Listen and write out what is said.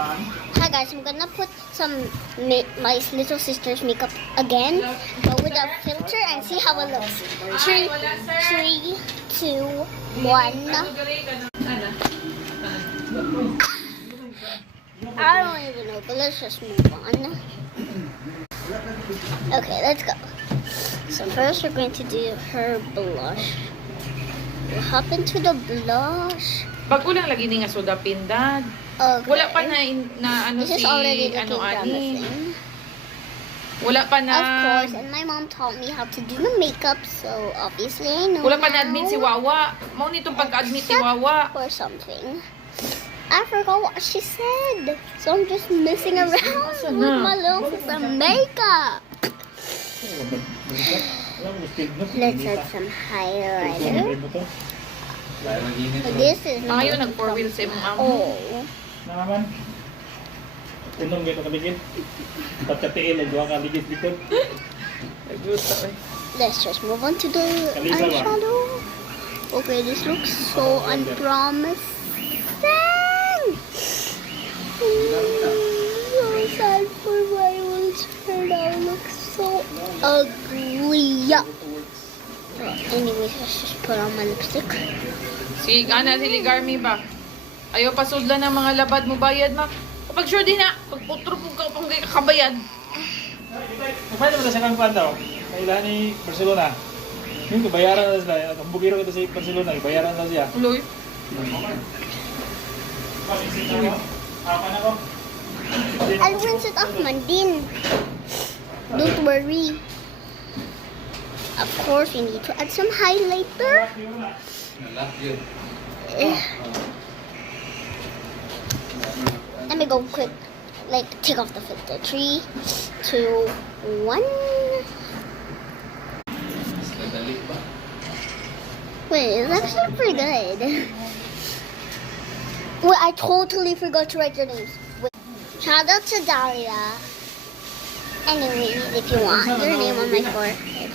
Hi guys, I'm gonna put some my little sister's makeup again, but with a filter and see how it looks. Three, 2, 1. I don't even know, but let's just move on. Okay, let's go. So first we're going to do her blush. We'll hop into the blush. Pag ulang lagi ni nga soda pindad. Okay. Wala pa na ano This is si already ano looking ani. promising. Wala pa na. Of course, and my mom taught me how to do the makeup, so obviously I know Wala pa now. na-admit si Wawa. Mao nitong pagka-admit si Wawa. Or something. I forgot what she said, so I'm just messing around with my little sister makeup. Let's add some highlighter. This is not Ayaw nag-4 wheels sa imong amo. Oh. Naman. Tinong gito kaligid. Pagkatiil ang duha ka ligid dito. Nagluto eh. Let's just move on to the eyeshadow. Okay, this looks so unpromising. So sad for my will turn out. Looks so ugly. Anyways, let's just put on my lipstick. Si Ana Siligarmi ba? Ayaw pa sudlan ng mga labad mo bayad ma. Kapag sure din na, pagputro po ka pang kakabayad. Paano mo na sa kang plan daw? Kailan ni Barcelona. Yung bayaran na sila. Ang bugiro kita sa Barcelona, bayaran na siya. Uloy. I'll rinse it off, Mandin. Don't worry. Of course, we need to add some highlighter. Let me go quick. Like, take off the filter. 3, 2, 1. Wait, it's actually pretty good. Wait, I totally forgot to write your names. Wait. Shout out to Dahlia. Anyways, if you want your name on my forehead.